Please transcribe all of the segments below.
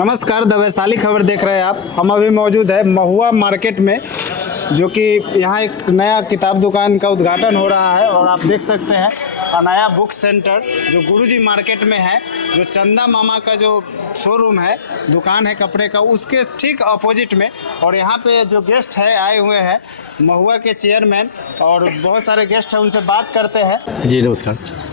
नमस्कार, द वैशाली खबर देख रहे हैं आप। हम अभी मौजूद है महुआ मार्केट में, जो कि यहाँ एक नया किताब दुकान का उद्घाटन हो रहा है। और आप देख सकते हैं अनाया बुक सेंटर जो गुरुजी मार्केट में है, जो चंदा मामा का जो शोरूम है, दुकान है कपड़े का, उसके ठीक अपोजिट में। और यहाँ पे जो गेस्ट है आए हुए हैं महुआ के चेयरमैन, और बहुत सारे गेस्ट हैं, उनसे बात करते हैं। जी नमस्कार।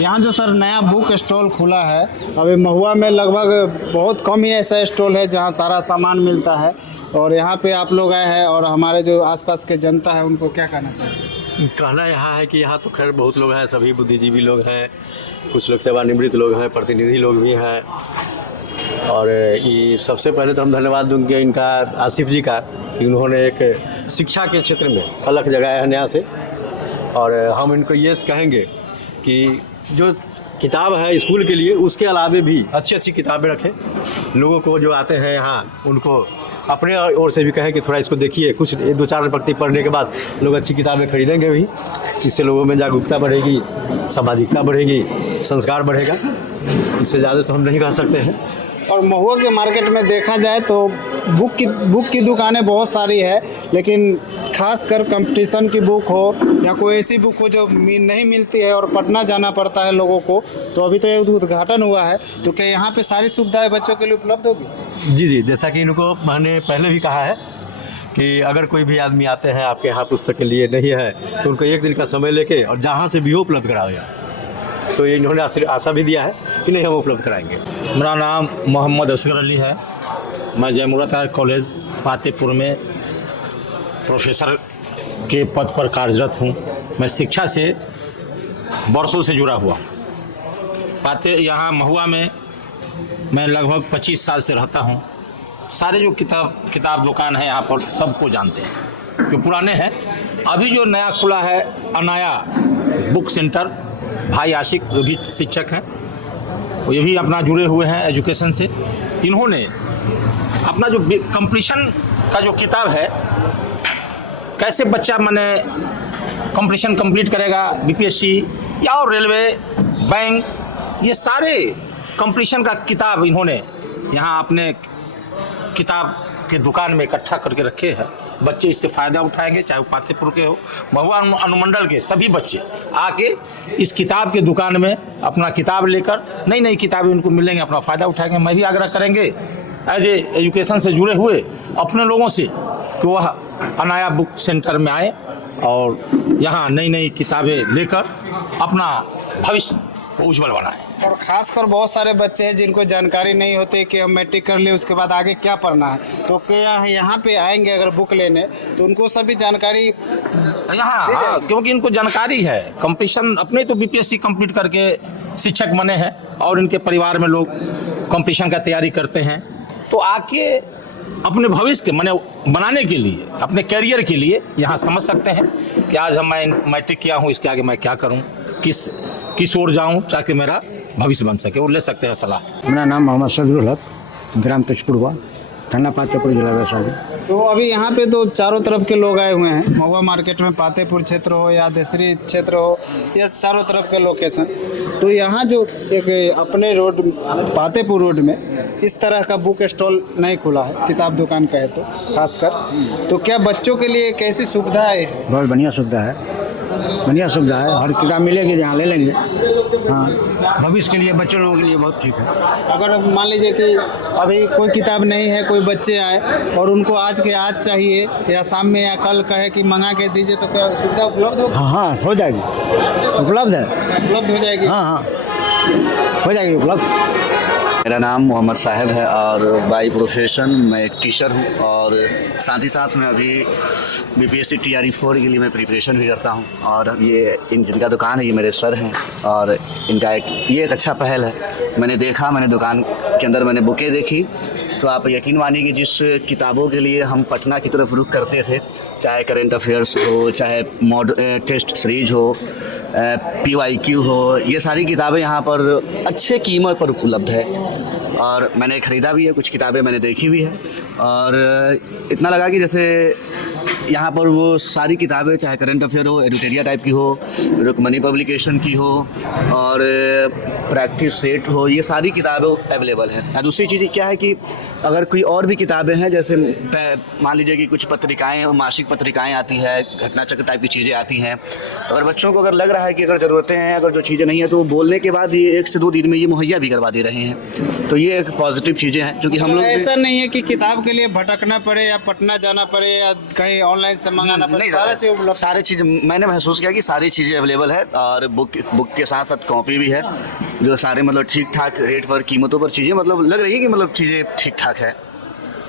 यहाँ जो सर नया बुक स्टॉल खुला है अभी महुआ में, लगभग बहुत कम ही ऐसा स्टॉल है जहाँ सारा सामान मिलता है। और यहाँ पे आप लोग आए हैं, और हमारे जो आसपास के जनता है उनको क्या कहना चाहिए? कहना यहाँ है कि यहाँ तो खैर बहुत लोग हैं, सभी बुद्धिजीवी लोग हैं, कुछ लोग सेवानिवृत्त लोग हैं, प्रतिनिधि लोग भी हैं। और ये सबसे पहले तो हम धन्यवाद दूँगे इनका, आसिफ जी का, कि उन्होंने एक शिक्षा के क्षेत्र में अलग जगह है नया से। और हम इनको ये कहेंगे कि जो किताब है स्कूल के लिए, उसके अलावे भी अच्छी अच्छी किताबें रखें। लोगों को जो आते हैं यहाँ, उनको अपने ओर से भी कहें कि थोड़ा इसको देखिए, कुछ 2-4 पंक्ति पढ़ने के बाद लोग अच्छी किताबें खरीदेंगे भी। इससे लोगों में जागरूकता बढ़ेगी, सामाजिकता बढ़ेगी, संस्कार बढ़ेगा। इससे ज़्यादा तो हम नहीं कह सकते हैं। और महुआ के मार्केट में देखा जाए तो बुक की दुकानें बहुत सारी है, लेकिन खासकर कंपटीशन की बुक हो या कोई ऐसी बुक हो जो नहीं मिलती है और पटना जाना पड़ता है लोगों को। तो अभी तो एक उद्घाटन हुआ है, तो क्या यहाँ पे सारी सुविधाएं बच्चों के लिए उपलब्ध होगी? जी, जैसा कि इनको मैंने पहले भी कहा है कि अगर कोई भी आदमी आते हैं आपके यहाँ पुस्तक के लिए नहीं है, तो उनको 1 दिन का समय लेके और जहाँ से भी हो उपलब्ध कराओगे। तो ये इन्होंने आशा भी दिया है कि नहीं, हम उपलब्ध कराएंगे। मेरा नाम मोहम्मद असगर अली है। मैं जयमुरातार कॉलेज फतेहपुर में प्रोफेसर के पद पर कार्यरत हूँ। मैं शिक्षा से वर्षों से जुड़ा हुआ हूँ। यहाँ महुआ में मैं लगभग 25 साल से रहता हूँ। सारे जो किताब दुकान है यहाँ पर सबको जानते हैं, जो पुराने हैं। अभी जो नया खुला है अनाया बुक सेंटर, भाई आशिक जो भी शिक्षक हैं, ये भी अपना जुड़े हुए हैं एजुकेशन से। इन्होंने अपना जो कंपटीशन का जो किताब है, कैसे बच्चा माने कंपटीशन कंप्लीट करेगा, बीपीएससी या और रेलवे, बैंक, ये सारे कंपटीशन का किताब इन्होंने यहाँ अपने किताब के दुकान में इकट्ठा करके रखे हैं। बच्चे इससे फ़ायदा उठाएंगे, चाहे वो फतेहपुर के हो, महुआ अनुमंडल के सभी बच्चे आके इस किताब के दुकान में अपना किताब लेकर नई नई किताबें उनको मिलेंगे, अपना फ़ायदा उठाएंगे। मैं भी आग्रह करेंगे एज ए एजुकेशन से जुड़े हुए अपने लोगों से कि वह अनाया बुक सेंटर में आए और यहाँ नई नई किताबें लेकर अपना भविष्य को उज्जवल बनाएं। और ख़ासकर बहुत सारे बच्चे हैं जिनको जानकारी नहीं होती कि हम मैट्रिक कर लिए उसके बाद आगे क्या पढ़ना है, तो क्या यहाँ पे आएंगे अगर बुक लेने तो उनको सभी जानकारी यहाँ, क्योंकि इनको जानकारी है। कंपटीशन अपने तो बीपीएससी कंप्लीट करके शिक्षक बने हैं और इनके परिवार में लोग कंपटीशन का तैयारी करते हैं, तो आके अपने भविष्य के माने बनाने के लिए, अपने कैरियर के लिए यहाँ समझ सकते हैं कि आज मैं मैट्रिक किया हूँ, इसके आगे मैं क्या करूँ, किस ओर जाऊँ ताकि मेरा भविष्य बन सके। वो ले सकते हैं सलाह। मेरा नाम मोहम्मद सजरुल हक, ग्राम तजपुरवा, थाना फतेहपुर, जिला वैशाली। तो अभी यहाँ पे तो चारों तरफ के लोग आए हुए हैं महुआ मार्केट में, फतेहपुर क्षेत्र हो या देसरी क्षेत्र हो, या चारों तरफ के लोकेशन। तो यहाँ जो एक अपने रोड फतेहपुर रोड में इस तरह का बुक स्टॉल नहीं खुला है, किताब दुकान का है तो खासकर, तो क्या बच्चों के लिए कैसी सुविधा है? बहुत बढ़िया सुविधा है, बढ़िया सुविधा है। हर किताब मिलेगी, यहाँ ले लेंगे। हाँ, भविष्य के लिए बच्चों लोगों के लिए बहुत ठीक है। अगर मान लीजिए कि अभी कोई किताब नहीं है, कोई बच्चे आए और उनको आज के आज चाहिए या शाम में या कल कहे कि मंगा के दीजिए, तो क्या सुविधा उपलब्ध होगी? हाँ, हो जाएगी, उपलब्ध है, उपलब्ध हो जाएगी। हाँ, हो जाएगी उपलब्ध। मेरा नाम मोहम्मद साहिब है और बाई प्रोफेशन मैं एक टीचर हूँ, और साथ ही साथ मैं अभी बीपीएससी टीआरई 4 के लिए मैं प्रिपरेशन भी करता हूँ। और ये जिनका दुकान है, ये मेरे सर हैं, और इनका ये एक अच्छा पहल है। मैंने दुकान के अंदर मैंने बुकें देखी, तो आप यकीन मानिए कि जिस किताबों के लिए हम पटना की तरफ रुख करते थे, चाहे करेंट अफेयर्स हो, चाहे टेस्ट सीरीज हो, PYQ हो, ये सारी किताबें यहाँ पर अच्छे कीमत पर उपलब्ध है। और मैंने ख़रीदा भी है, कुछ किताबें मैंने देखी भी है, और इतना लगा कि जैसे यहाँ पर वो सारी किताबें, चाहे करंट अफेयर हो, एडिटोरियल टाइप की हो, रुकमनी पब्लिकेशन की हो और प्रैक्टिस सेट हो, ये सारी किताबें अवेलेबल हैं। और दूसरी चीज़ क्या है कि अगर कोई और भी किताबें हैं, जैसे मान लीजिए कि कुछ पत्रिकाएँ, मासिक पत्रिकाएँ आती है, घटनाचक्र टाइप की चीज़ें आती हैं, अगर बच्चों को अगर लग रहा है कि अगर ज़रूरतें हैं, अगर जो चीज़ें नहीं है, तो वो बोलने के बाद ये 1 से 2 दिन में ये मुहैया भी करवा दे रहे हैं। तो ये एक पॉजिटिव चीज़ें हैं, क्योंकि हम लोग ऐसा नहीं है कि किताब के लिए भटकना पड़े या पटना जाना पड़े या कहीं ऑनलाइन से मंगाना पड़े, सारी चीज़ मैंने महसूस किया कि सारी चीज़ें अवेलेबल है और बुक के साथ साथ कॉपी भी है, जो सारे मतलब ठीक ठाक रेट पर, कीमतों पर चीज़ें मतलब लग रही है कि मतलब चीज़ें ठीक ठाक है,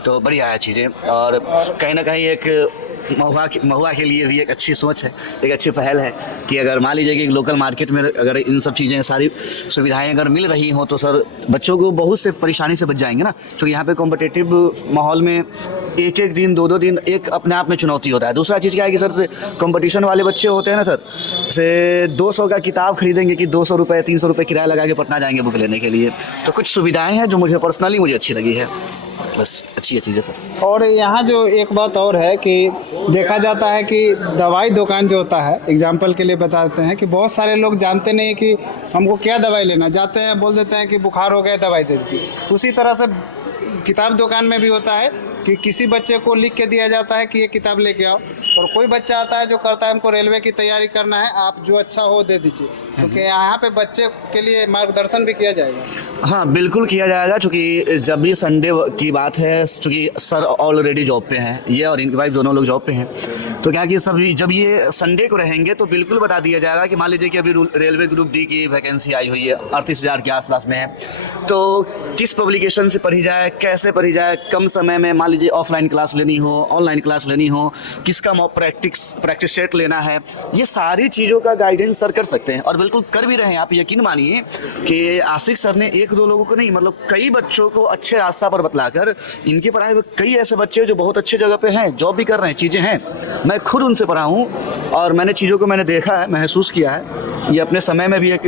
तो बढ़िया है चीज़ें। और कहीं ना कहीं एक महुआ के लिए भी एक अच्छी सोच है, एक अच्छी पहल है कि अगर मान लीजिए कि लोकल मार्केट में अगर इन सब चीज़ें, सारी सुविधाएं अगर मिल रही हों, तो सर बच्चों को बहुत से परेशानी से बच जाएंगे ना, क्योंकि यहाँ पे कॉम्पिटिटिव माहौल में एक दिन 2 दिन एक अपने आप में चुनौती होता है। दूसरा चीज़ क्या है कि सर से कंपटीशन वाले बच्चे होते हैं ना सर, से 200 का किताब खरीदेंगे कि 200 रुपये 300 रुपये किराया लगा के पटना जाएंगे बुक लेने के लिए। तो कुछ सुविधाएँ हैं जो मुझे पर्सनली अच्छी लगी है, बस अच्छी चीज़ है सर। और यहाँ जो एक बात और है कि देखा जाता है कि दवाई दुकान जो होता है, एग्जाम्पल के लिए बताते हैं कि बहुत सारे लोग जानते नहीं है कि हमको क्या दवाई लेना, जाते हैं बोल देते हैं कि बुखार हो गया दवाई दे दीजिए। उसी तरह से किताब दुकान में भी होता है कि किसी बच्चे को लिख के दिया जाता है कि ये किताब लेके आओ, और कोई बच्चा आता है जो करता है हमको रेलवे की तैयारी करना है, आप जो अच्छा हो दे दीजिए, क्योंकि यहाँ पे बच्चे के लिए मार्गदर्शन भी किया जाएगा। हाँ बिल्कुल किया जाएगा, क्योंकि जब भी संडे की बात है, क्योंकि सर ऑलरेडी जॉब पे हैं, ये और इनकी वाइफ दोनों लोग जॉब पे हैं, तो क्या कि सभी जब ये संडे को रहेंगे तो बिल्कुल बता दिया जाएगा कि मान लीजिए कि अभी रेलवे ग्रुप डी की वैकेंसी आई हुई है, 38,000 के आसपास में है, तो किस पब्लिकेशन से पढ़ी जाए, कैसे पढ़ी जाए, कम समय में मान लीजिए ऑफलाइन क्लास लेनी हो, ऑनलाइन क्लास लेनी हो, किसका प्रैक्टिस सेट लेना है, ये सारी चीज़ों का गाइडेंस सर कर सकते हैं और बिल्कुल कर भी रहे हैं। आप यकीन मानिए कि आशिक सर ने 1-2 लोगों को नहीं, मतलब कई बच्चों को अच्छे रास्ता पर बतलाकर, इनके पढ़ाए हुए कई ऐसे बच्चे जो बहुत अच्छे जगह पे हैं, जॉब भी कर रहे हैं, चीज़ें हैं, मैं खुद उनसे पढ़ा हूँ और मैंने चीज़ों को मैंने देखा है, महसूस किया है। ये अपने समय में भी एक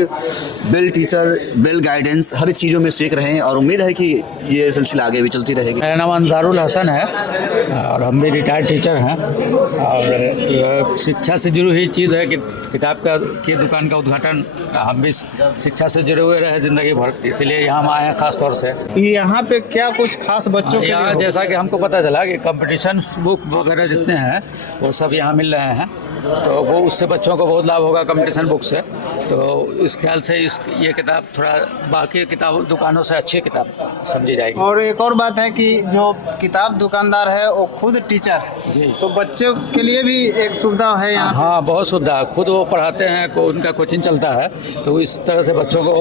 वेल टीचर, वेल गाइडेंस हर चीज़ों में सीख रहे हैं और उम्मीद है कि ये सिलसिला आगे भी चलती रहेगी। मेरा नाम अंसारुल हसन है और हम भी रिटायर्ड टीचर हैं और शिक्षा से जुड़ी हुई चीज़ है कि किताब की दुकान का उद्घाटन, हम भी शिक्षा से जुड़े हुए रहे ज़िंदगी भर, इसीलिए यहाँ हम आए हैं ख़ास तौर से। यहाँ पे क्या कुछ खास बच्चों के यहाँ लिए जैसा कि हमको पता चला कि कंपटीशन बुक वगैरह जितने हैं वो सब यहाँ मिल रहे हैं, तो वो उससे बच्चों को बहुत लाभ होगा कंपटीशन बुक से। तो इस ख्याल से ये किताब थोड़ा बाकी किताब दुकानों से अच्छी किताब समझी जाएगी। और एक और बात है कि जो किताब दुकानदार है वो खुद टीचर है जी, तो बच्चों के लिए भी एक सुविधा है यहाँ। हाँ बहुत सुविधा, खुद वो पढ़ाते हैं, उनका कोचिंग चलता है, तो इस तरह से बच्चों को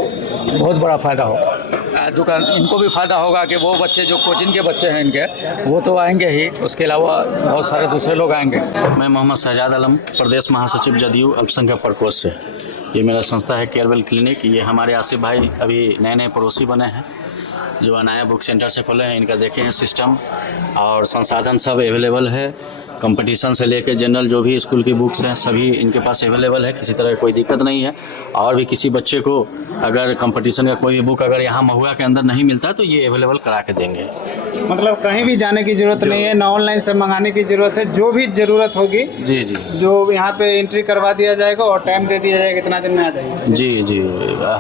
बहुत बड़ा फ़ायदा होगा। दुकान इनको भी फ़ायदा होगा कि वो बच्चे जो कोचिंग के बच्चे हैं इनके, वो तो आएंगे ही, उसके अलावा बहुत सारे दूसरे लोग आएंगे। मैं मोहम्मद शहजाद आलम, प्रदेश महासचिव जदयू अल्पसंख्यक प्रकोष्ठ से। ये मेरा संस्था है केयरवेल क्लिनिक। ये हमारे आसिफ भाई अभी नए पड़ोसी बने हैं जो अनाया बुक सेंटर से खोले हैं। इनका देखे हैं सिस्टम और संसाधन सब अवेलेबल है, कंपटीशन से लेकर जनरल जो भी स्कूल की बुक्स हैं सभी इनके पास अवेलेबल है, किसी तरह की कोई दिक्कत नहीं है। और भी किसी बच्चे को अगर कंपटीशन का कोई भी बुक अगर यहाँ महुआ के अंदर नहीं मिलता तो ये अवेलेबल करा के देंगे। मतलब कहीं भी जाने की जरूरत नहीं है, ना ऑनलाइन से मंगाने की जरूरत है, जो भी जरूरत होगी जी जी जो यहाँ पे एंट्री करवा दिया जाएगा और टाइम दे दिया जाएगा कितना दिन में आ जाएगा। जी जी,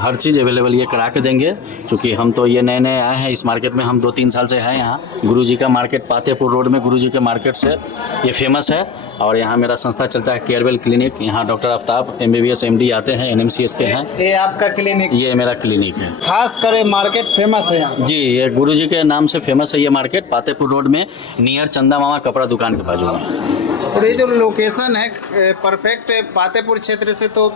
हर चीज़ अवेलेबल ये करा के देंगे, क्योंकि हम तो ये नए नए आए हैं इस मार्केट में, हम 2-3 साल से हैं यहाँ। गुरुजी का मार्केट पातेपुर रोड में गुरुजी के मार्केट से ये फेमस है और यहाँ मेरा संस्था चलता है केयरवेल क्लिनिक। यहाँ डॉक्टर आफ्ताब MBBS MD आते हैं, NMCS के हैं। ये आपका क्लिनिक? ये मेरा क्लिनिक है। खास कर मार्केट फेमस है यहाँ? जी, ये गुरुजी के नाम से फेमस है ये मार्केट, पातेपुर रोड में नियर चंदा मामा कपड़ा दुकान के बाजू में। और ये जो लोकेशन है परफेक्ट है, पातेपुर क्षेत्र से तो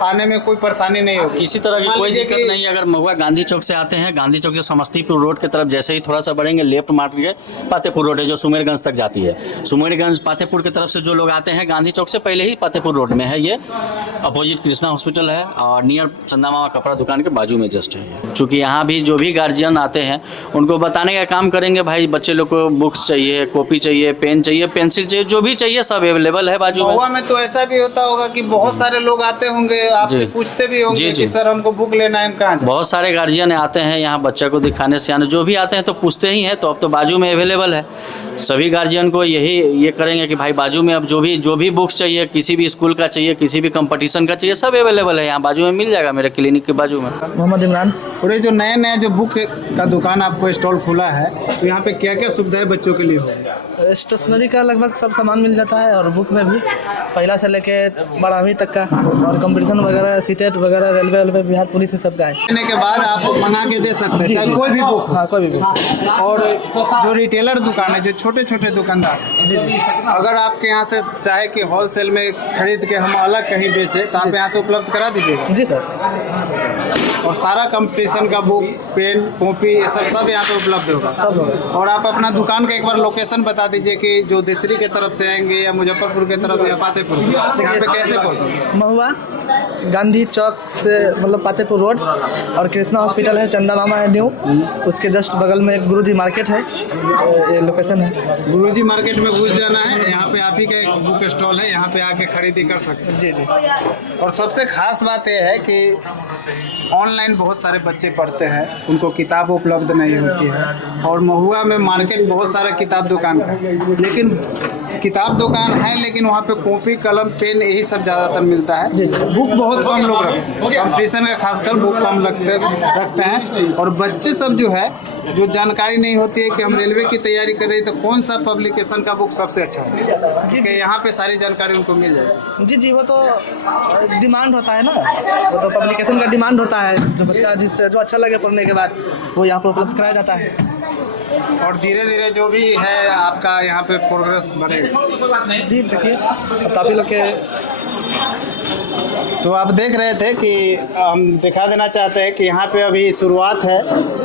आने में कोई परेशानी नहीं होगी, किसी तरह की कोई दिक्कत नहीं है। अगर महुआ गांधी चौक से आते हैं, गांधी चौक से समस्तीपुर रोड की तरफ जैसे ही थोड़ा सा बढ़ेंगे, लेफ्ट मार के पातेपुर रोड है जो सुमेरगंज तक जाती है। सुमेरगंज पातेपुर की तरफ से जो लोग आते हैं, गांधी चौक से पहले ही पातेपुर रोड में है, ये अपोजिट कृष्णा हॉस्पिटल है और नियर चंदा मामा कपड़ा दुकान के बाजू में जस्ट है। चूँकि यहाँ भी जो भी गार्जियन आते हैं उनको बताने का काम करेंगे, भाई बच्चे लोग को बुक्स चाहिए, कॉपी चाहिए, पेन चाहिए, पेंसिल चाहिए, जो भी चाहिए चाहिए सब अवेलेबल है बाजू में। महुआ में तो ऐसा भी होता होगा कि बहुत सारे लोग आते होंगे, आपसे जी। पूछते भी होंगे जी, जी। कि सर हमको बुक लेना है, कहाँ जाए? बहुत सारे गार्जियन आते हैं यहाँ बच्चे को दिखाने से, आने जो भी आते हैं तो पूछते ही हैं, तो अब तो बाजू में अवेलेबल है। सभी गार्जियन को यही ये करेंगे कि भाई बाजू में अब जो भी बुक्स चाहिए, किसी भी स्कूल का चाहिए, किसी भी कंपटीशन का चाहिए, सब अवेलेबल है यहाँ बाजू में, मिल जाएगा मेरे क्लिनिक के बाजू में। मोहम्मद इमरान। और ये जो नया नया जो बुक का दुकान आपको स्टॉल खुला है, तो यहाँ पे क्या क्या सुविधाएं बच्चों के लिए होगी? स्टेशनरी का लगभग सब सामान मिल जाता है और बुक में भी पहला से लेके 12वीं तक का, और कंपटीशन वगैरह, सीटेट वगैरह, रेलवे, बिहार पुलिस इन सब का है। लेने के बाद आप मंगा के दे सकते हैं, चाहे कोई भी बुक। हाँ, कोई भी बुक। और जो रिटेलर दुकान है, जो छोटे छोटे दुकानदार, अगर आपके यहाँ से चाहे कि होलसेल में खरीद के हम अलग कहीं बेचे, तो आप यहाँ से उपलब्ध करा दीजिएगा? जी सर। और सारा कंपटीशन का बुक, पेन, कॉपी, ये सब यहाँ पे उपलब्ध होगा? सब होगा। और आप अपना दुकान का एक बार लोकेशन बता दीजिए कि जो देसरी के तरफ से आएंगे या मुजफ्फरपुर के तरफ या पातेपुर, यहाँ पे कैसे पहुँचेंगे? महुआ गांधी चौक से मतलब पातेपुर रोड, और कृष्णा हॉस्पिटल है, चंदा मामा है न्यू, उसके जस्ट बगल में एक गुरुजी मार्केट है, ये लोकेशन है। गुरुजी मार्केट में घुस जाना है, यहाँ पे आप ही का एक बुक स्टॉल है, यहाँ पे आके खरीदी कर सकते हैं। जी जी। और सबसे खास बात यह है कि ऑनलाइन बहुत सारे बच्चे पढ़ते हैं, उनको किताब उपलब्ध नहीं होती है, और महुआ में मार्केट बहुत सारा किताब दुकान का है, लेकिन किताब दुकान है लेकिन वहाँ पे कॉपी, कलम, पेन यही सब ज़्यादातर मिलता है। बुक बहुत कम लोग रखते हैं, कंपटीशन का खासकर बुक कम रखते हैं। और बच्चे सब जो है, जो जानकारी नहीं होती है कि हम रेलवे की तैयारी कर रहे हैं तो कौन सा पब्लिकेशन का बुक सबसे अच्छा है, जी, कि यहाँ पे सारी जानकारी उनको मिल जाएगी। जी जी, वो तो डिमांड होता है ना, वो तो पब्लिकेशन का डिमांड होता है, जो बच्चा जिससे जो अच्छा लगे पढ़ने के बाद वो यहाँ पर उपलब्ध कराया जाता है। और धीरे धीरे जो भी है आपका यहाँ पे प्रोग्रेस बढ़ेगा। जी देखिए, अब तो आप ही लोग के तो आप देख रहे थे कि हम दिखा देना चाहते हैं कि यहाँ पे अभी शुरुआत है,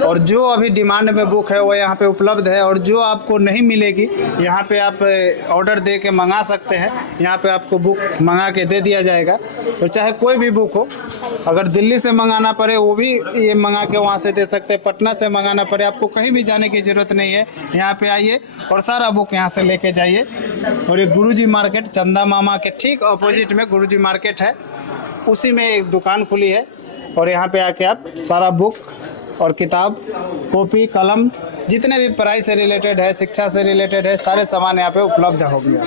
और जो अभी डिमांड में बुक है वो यहाँ पे उपलब्ध है, और जो आपको नहीं मिलेगी यहाँ पे आप ऑर्डर दे के मंगा सकते हैं, यहाँ पे आपको बुक मंगा के दे दिया जाएगा। और चाहे कोई भी बुक हो, अगर दिल्ली से मंगाना पड़े वो भी ये मंगा के वहाँ से दे सकते हैं, पटना से मंगाना पड़े, आपको कहीं भी जाने की ज़रूरत नहीं है, यहाँ पे आइए और सारा बुक यहाँ से लेके जाइए। और ये गुरुजी मार्केट, चंदा मामा के ठीक अपोजिट में गुरुजी मार्केट है, उसी में एक दुकान खुली है, और यहाँ पे आके आप सारा बुक और किताब, कॉपी, कलम, जितने भी पढ़ाई से रिलेटेड है, शिक्षा से रिलेटेड है, सारे सामान यहाँ पे उपलब्ध हो गया।